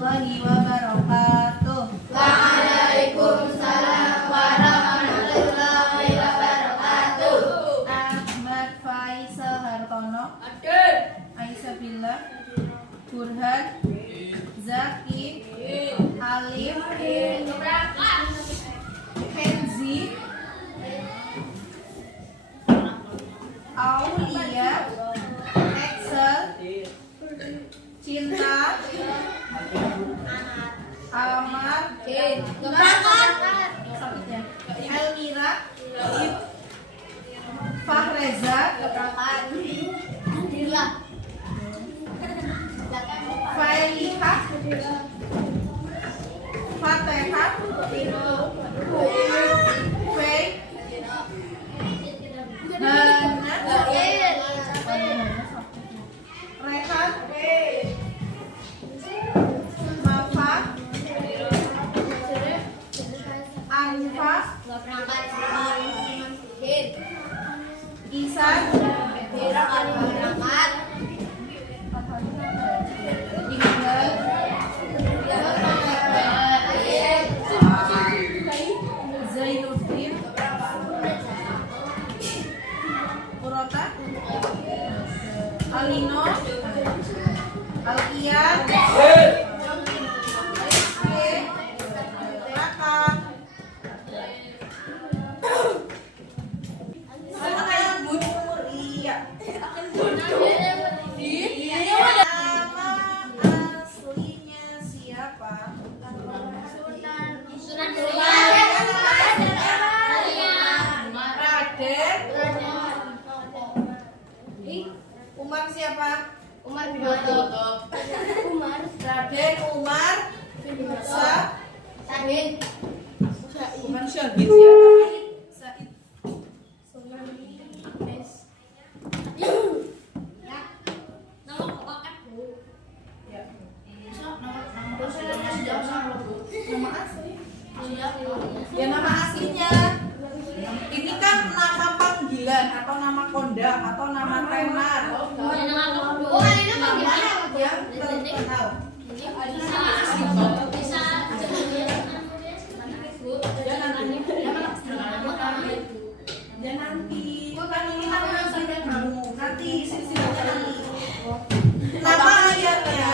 warahmatullahi wabarakatuh. Waalaikumsalam warahmatullahi wabarakatuh. Ahmad Faisal Hartono, Hadir. Aisyah Billah, Burhan, Zaki, Alif, Kenzi, Aulia, Excel, Cinta, Amar, Elmira, Fahreza, Failihah, Fatehah, Fei, Hana, Rehan, Mafa, Anfa, Isan, Iqbal, Zainuddin, Urota, Alino, Alkian, Raka. Iya. Nama aslinya siapa? Raden Umar siapa? Raden Umar bukan Syahid ya, tapi Said. Ya. Nama asli. Ya nama aslinya. Ini kan nama panggilan atau nama kondang atau nama tenar. Nama yang terkenal. Dan nanti kan ini nama aslinya kamu. Nanti silsilahnya nanti. Nama ayahnya.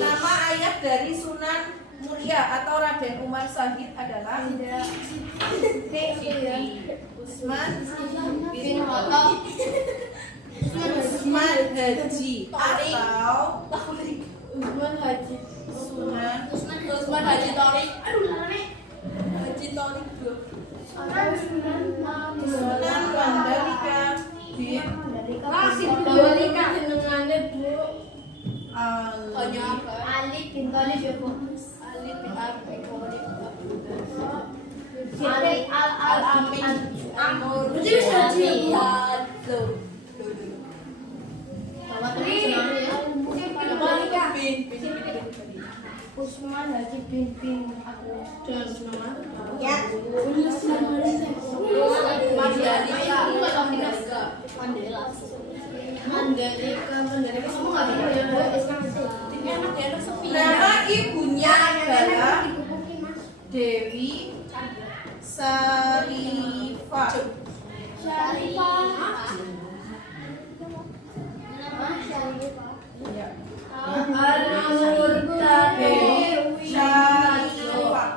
Nama ayah dari Sunan Muria atau Raden Umar Syahid adalah Usman bin Usman Haji atau Usman Haji Torik. Sunan Mandalika bin Ali bin Thalib ya, Bu. Ali bin Abi Thalib. Al-Amin. Amr. Usman Haji bin ya. Mandalika kamu nggak nama ibunya adalah Dewi Sarifah. Ya. Dewi Sarifah.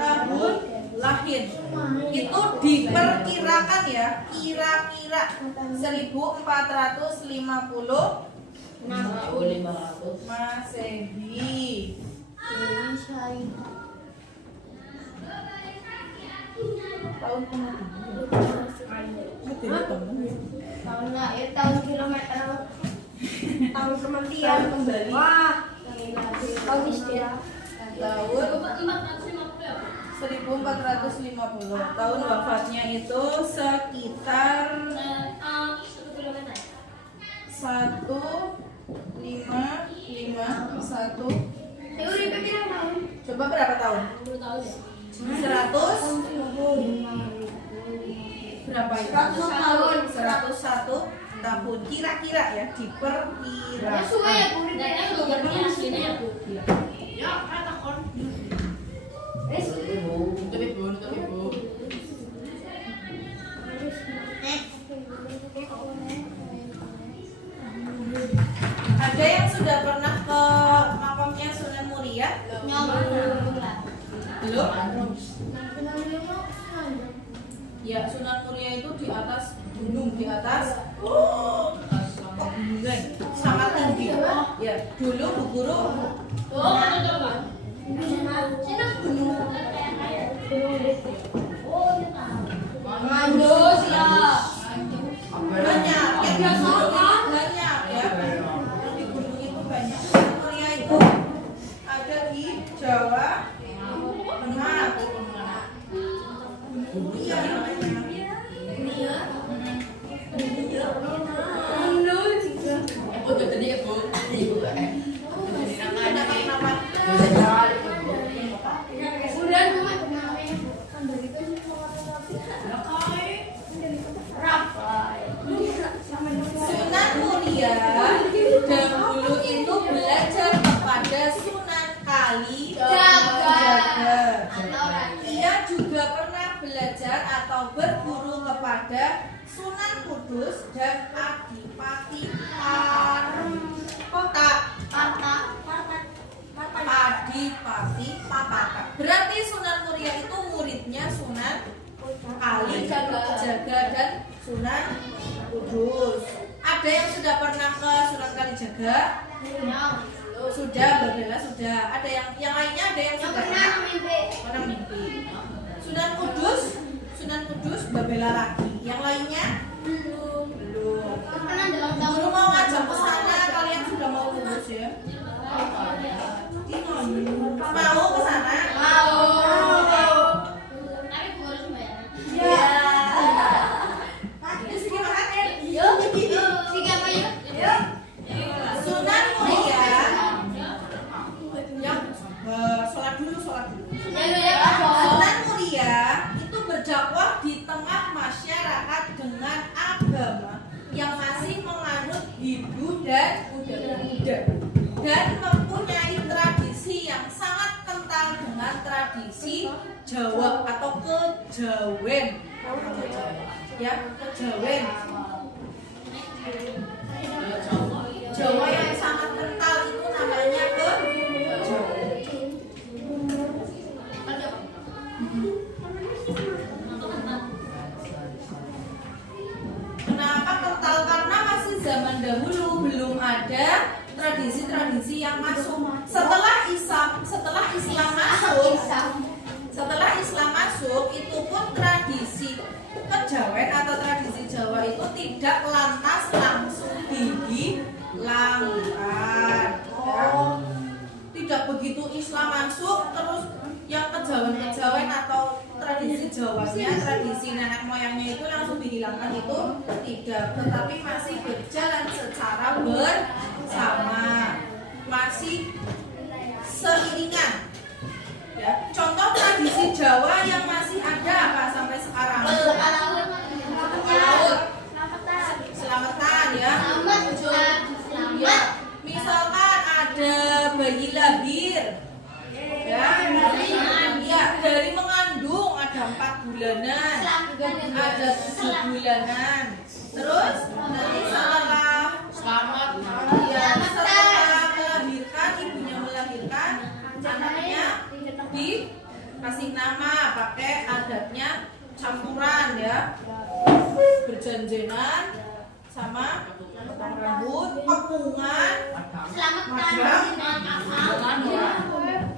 Tahun lahir itu diperkirakan ya, kira-kira 1450 Masehi. Tahun tahun lahir, tahun kilometer, tahun kematian, kembali. wah, tahun istirahat, tahun 1450. Tahun wafatnya itu sekitar 1551. Coba berapa tahun? 100 berapa itu? 101 tahun kira-kira ya, diperkirakan. Ada yang sudah pernah ke makamnya Sunan Muria? Belum? Ya, Sunan Muria itu di atas gunung, di atas pegunungan sangat tinggi. Ya, dulu Bu Guru banyak ya. Di gunung itu banyak. Sunan Muria itu ada di Jawa Tengah. Muria namanya. Sunan Muria dahulu itu belajar kepada Sunan Kalijaga. Ia juga pernah belajar atau berguru kepada Sunan Kudus dan Adipati Adipati Pataka. Berarti Sunan Muria itu muridnya Sunan Kalijaga dan Sunan Kudus. Ada yang sudah pernah ke Sunan Kalijaga? Sudah, Babela sudah. Ada yang lainnya ada yang sudah pernah mimpi. Sunan Kudus Babela lagi. Yang lainnya? Belum. Guru mau ngajak ke sana, kalian sudah mau lulus ya? Mau ke sana? Sunan Muria sholat dulu. Sunan Muria itu berdakwah di tengah masyarakat dengan agama yang masih menganut Hindu dan Buddha dan mempunyai tradisi yang sangat kental dengan tradisi Jawa atau kejawen. Ya, kejawen. Jawa yang sangat kental itu namanya kejawen. Kenapa kental? Karena masih zaman dahulu belum ada tradisi-tradisi yang masuk. Setelah Islam masuk, itu pun tradisi kejawen atau tradisi Jawa itu tidak lantas langsung dihilangkan. Tidak begitu Islam masuk terus yang kejawen atau tradisi Jawanya, tradisi nenek moyangnya itu langsung dihilangkan, itu tidak, tetapi masih berjalan secara bersama, masih seiringan. Ya, contoh tradisi Jawa yang masih ada apa sampai sekarang? Selamatan ya. Ya, misalkan ada bayi lahir. Ya, dari mengandung ada 4 bulanan, ada 7 bulanan. Terus nanti setelah melahirkan, ibunya melahirkan, anaknya dikasih nama, pakai adatnya campuran ya, berjanjenan sama potong rambut, kepungan,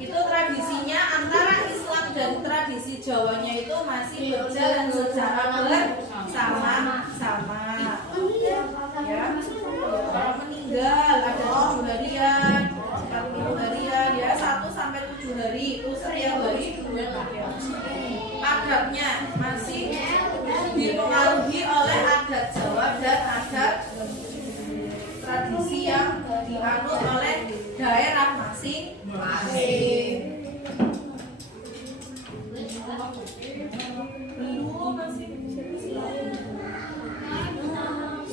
itu tradisinya antara Islam dan tradisi Jawanya itu masih berjalan secara bersama-sama. Ya, kalau meninggal ada 7 harian, 40 harian ya, satu sampai 7 hari itu setiap hari. Adatnya masih dipengaruhi oleh adat Jawa dan adat tradisi yang dianut oleh daerah masing-masing.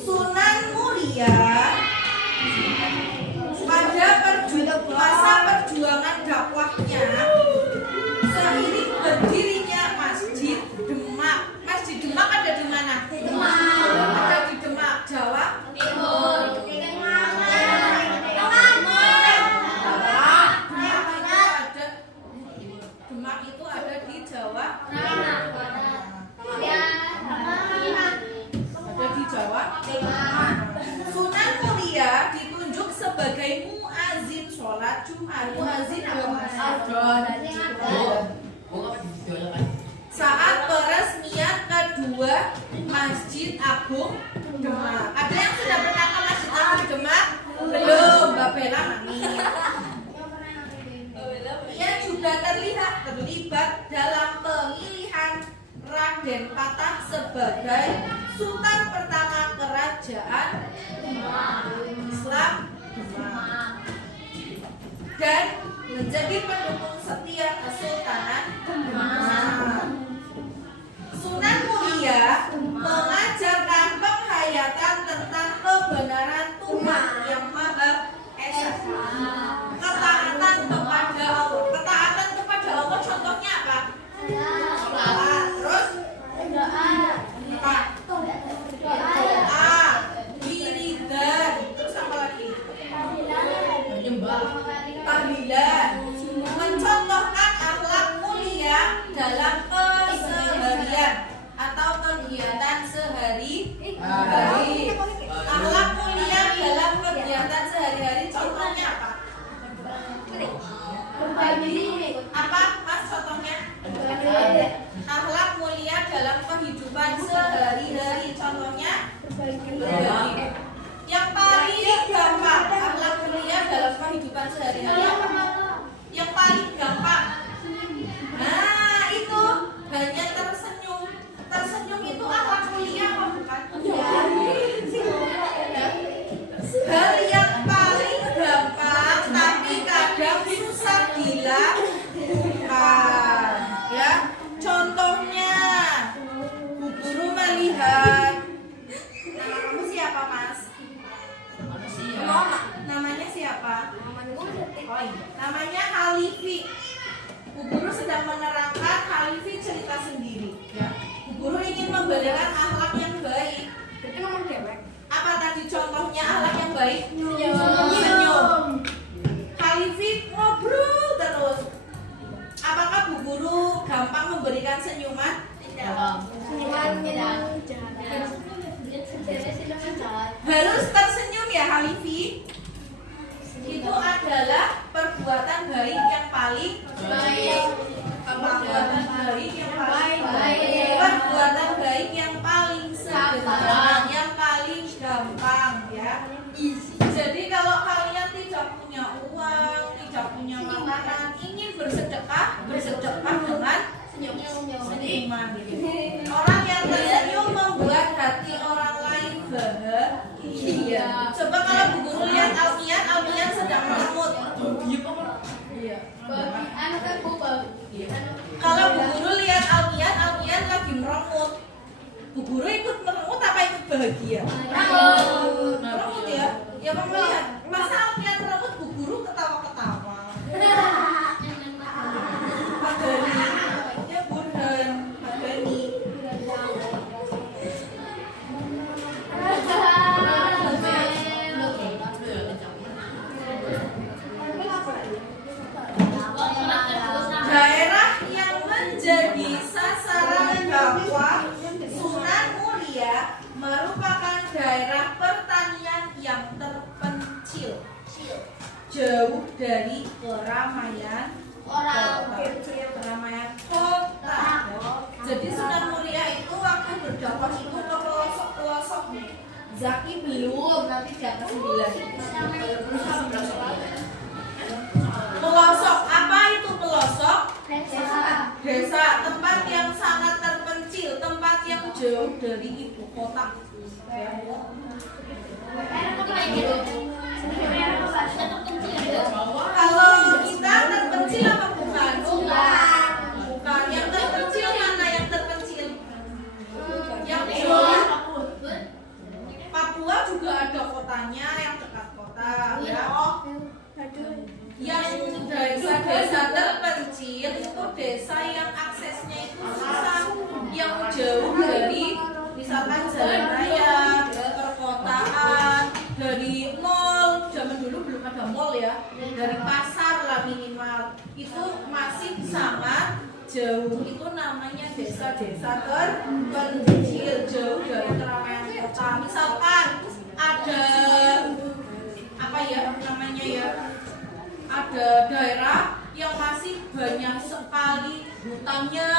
Sunan Muria pada masa perjuangan dakwahnya seiring berdirinya Masjid Demak. Masjid Demak ada di mana? Ada di Demak, Jawa Timur. Demak itu ada di Jawa. Ada di Jawa. Sunan Muria ditunjuk sebagai muazin sholat Jumat. Muazin apa mas? Saat peresmian kedua Masjid Agung Demak. Ada yang sudah pernah ke Masjid Agung Demak? Belum, Mbak Bella mami. Ia juga terlibat dalam pemilihan Raden Patah sebagai Sultan pertama Kerajaan Islam Demak dan menjadi pendukung setia Kesultanan Demak. Sunan Muria mengajarkan penghayatan tentang kebenaran Tuhan yang Maha Esa, ketaatan kepada Allah. Ketaatan kepada Allah contohnya apa? Salat, terus doa, wiridan, terus apa lagi? Tahlilan. Mencontohkan akhlak mulia dalam keseharian atau kegiatan sehari-hari. Akhlak mulia dalam kegiatan sehari-hari contohnya apa? Apa mas contohnya? Akhlak mulia dalam kehidupan sehari-hari contohnya berbagi. Yang paling gampang akhlak mulia dalam kehidupan sehari-hari apa? Yang paling gampang. Nah itu hanya tersenyum. Tersenyum itu akhlak mulia apa bukan? Hal yang paling gampang tapi kadang susah dilakukan. Ya, contohnya Bu Guru melihat. Nama kamu siapa mas? Namanya siapa? Oh iya. Namanya Halifi. Bu Guru sedang menerangkan Halifi cerita sendiri. Ya. Bu Guru ingin memberikan akhlak yang baik. Apa tadi contohnya akhlak yang baik? Senyum. Halifi ngobrol terus. Apakah Bu Guru gampang memberikan senyuman? Harus tersenyum ya Halifi. Itu adalah perbuatan baik yang paling baik. Perbuatan baik yang paling baik. Perbuatan baik yang paling sederhana, yang paling gampang ya. Jadi kalau kalian tidak punya uang, tidak punya makanan, ingin bersedekah dengan senyuman. Orang yang tersenyum membuat hati orang lain bahagia. Coba kalau Bu Guru lihat Alfian sedang merengut. Iya. Kalau Bu Guru lihat Alfian lagi merengut. Bu Guru ikut merengut apa ikut bahagia? Merengut ya. Ya Bang lihat. Masa Alfian merengut Bu Guru ketawa-ketawa. Pak Gani, ya Burhan, Pak Gani. Daerah yang menjadi sasaran dakwah Sunan Muria merupakan daerah pertanian yang terpencil, jauh dari keramaian kota. Jadi Sunan Muria itu waktu berdakwah itu ke pelosok-pelosok. Zaki belum, nanti jam 9. Pelosok apa Desa, tempat yang sangat terpencil, tempat yang jauh dari ibu kota. Ya. Kalau kita terpencil apa bukan? Bukan. Yang terpencil mana yang terpencil? Yang jauh. Papua juga ada kotanya yang dekat kota, ya. Yang desa-desa terpencil itu desa yang aksesnya itu susah, yang jauh dari misalkan jalan raya, perkotaan, dari mall. Zaman dulu belum ada mall ya, dari pasar lah minimal. Itu masih sangat jauh. Itu namanya desa-desa terpencil, jauh dari keramaian kota. Misalkan ada apa ya namanya ya, ada daerah yang masih banyak sekali hutannya,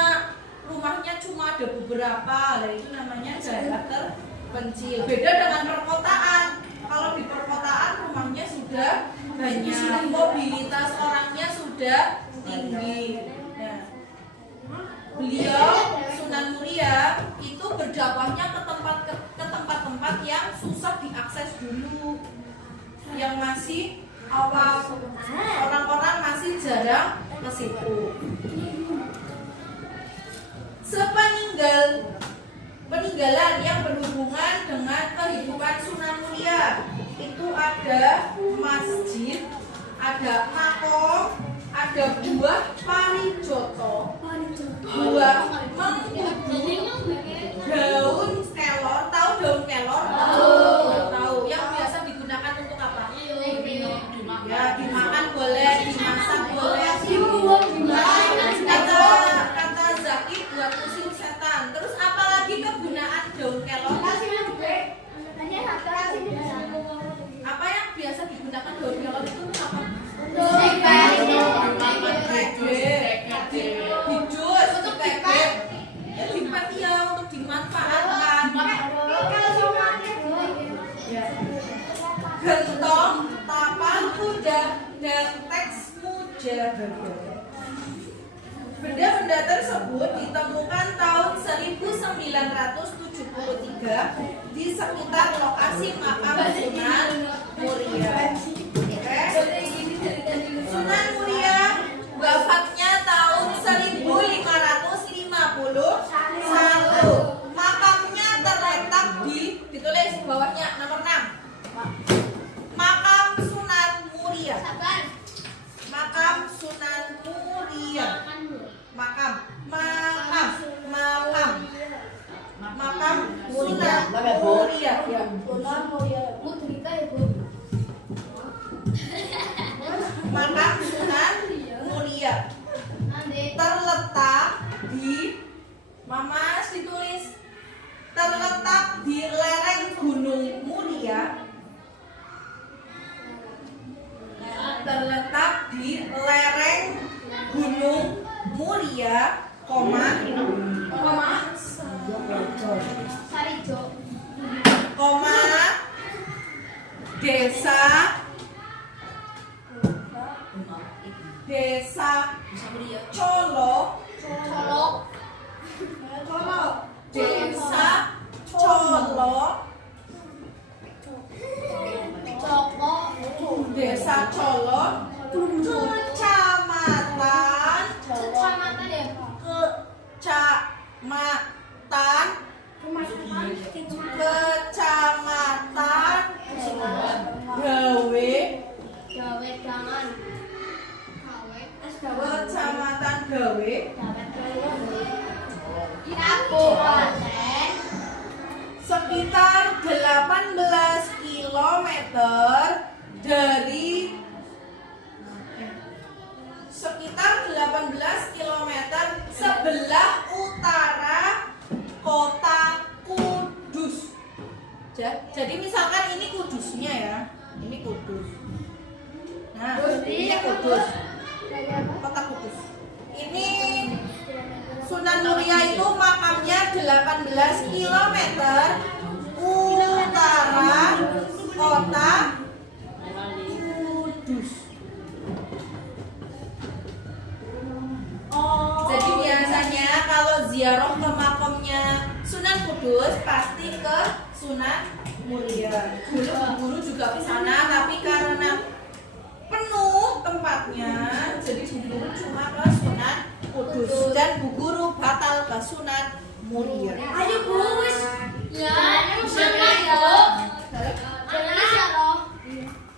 rumahnya cuma ada beberapa, nah itu namanya daerah terpencil. Beda dengan perkotaan. Kalau di perkotaan rumahnya sudah banyak, mobilitas orangnya sudah tinggi. Nah, beliau Sunan Muria itu berdakwahnya ke tempat-tempat yang susah diakses dulu, yang masih awal, orang-orang masih jarang ke situ. Peninggalan yang berhubungan dengan kehidupan Sunan Muria itu ada masjid, ada makom, ada buah parijoto, buah mengkudu, daun kelor. Tahu daun kelor? Tahu. Yang biasa digunakan untuk apa? Ya, dimakan boleh, dimasak boleh. Kata Zaki buat usir setan. Terus apalagi kegunaan daun kelor? Apa yang biasa digunakan daun kelor itu untuk apa? Hijus, untuk pepet. Ya dipet ya, untuk dimanfaatkan. Gentong, tapal kuda, dan teks mujahada. Benda-benda tersebut ditemukan tahun 1973 di sekitar lokasi makam Sunan Muria. Sunan Muria wafatnya tahun 1551. Makamnya terletak ditulis bawahnya nomor 6. Makam Sunan Muria. Makam Sunan Muria. Makam Sunan Muria. Ya. Makam Sunan Muria terletak di Mamas ditulis terletak di lereng Gunung Muria. Terletak di lereng Gunung Muria, desa Colo, desa Colo, desa Colo, Kecamatan Gawe, sekitar 18 km dari sebelah utara kota Kudus. Jadi misalkan ini Kudusnya ya, ini Kudus. Nah, ini Kudus, kota Kudus. Ini Sunan Muria itu makamnya 18 km utara kota Kudus. ziarah ke makamnya Sunan Kudus pasti ke Sunan Muria. Dulu guru juga ke sana, tapi karena penuh tempatnya, jadi Bu Guru cuma ke Sunan Kudus dan Bu Guru batal ke Sunan Muria. Ayo Bu, wis. Ya, sana ya. Jalan ziarah.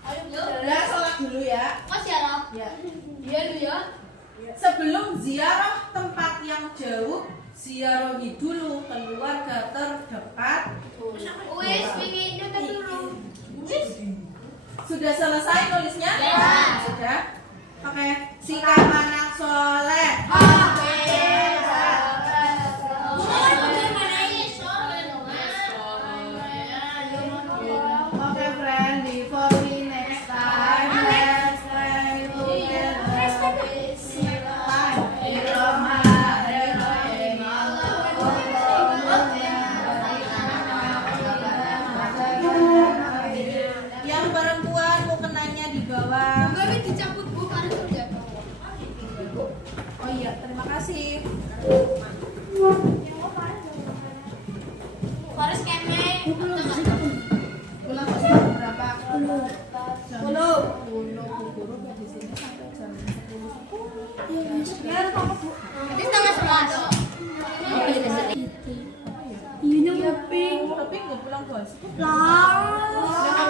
Ayo Bu. Ya, sholat dulu ya. Mas ziarah. Ya. Iya lu ya. Sebelum ziarah tempat yang jauh, ziarahi dulu keluarga terdekat. Wis, wingi itu dulu. Wis. Sudah selesai nulisnya? Ya. Sudah. Oke, sikap anak soleh. Oke, friend, before we next time, let's try together. Yang perempuan mukenanya di bawah. Baru dicabut Bu karena sudah. Oh iya, terima kasih. Harus kene. Ulang jam berapa? 10. Guru di sini sampai jam 10. Nanti setengah 11. Iya, tapi nggak pulang bos. Lah.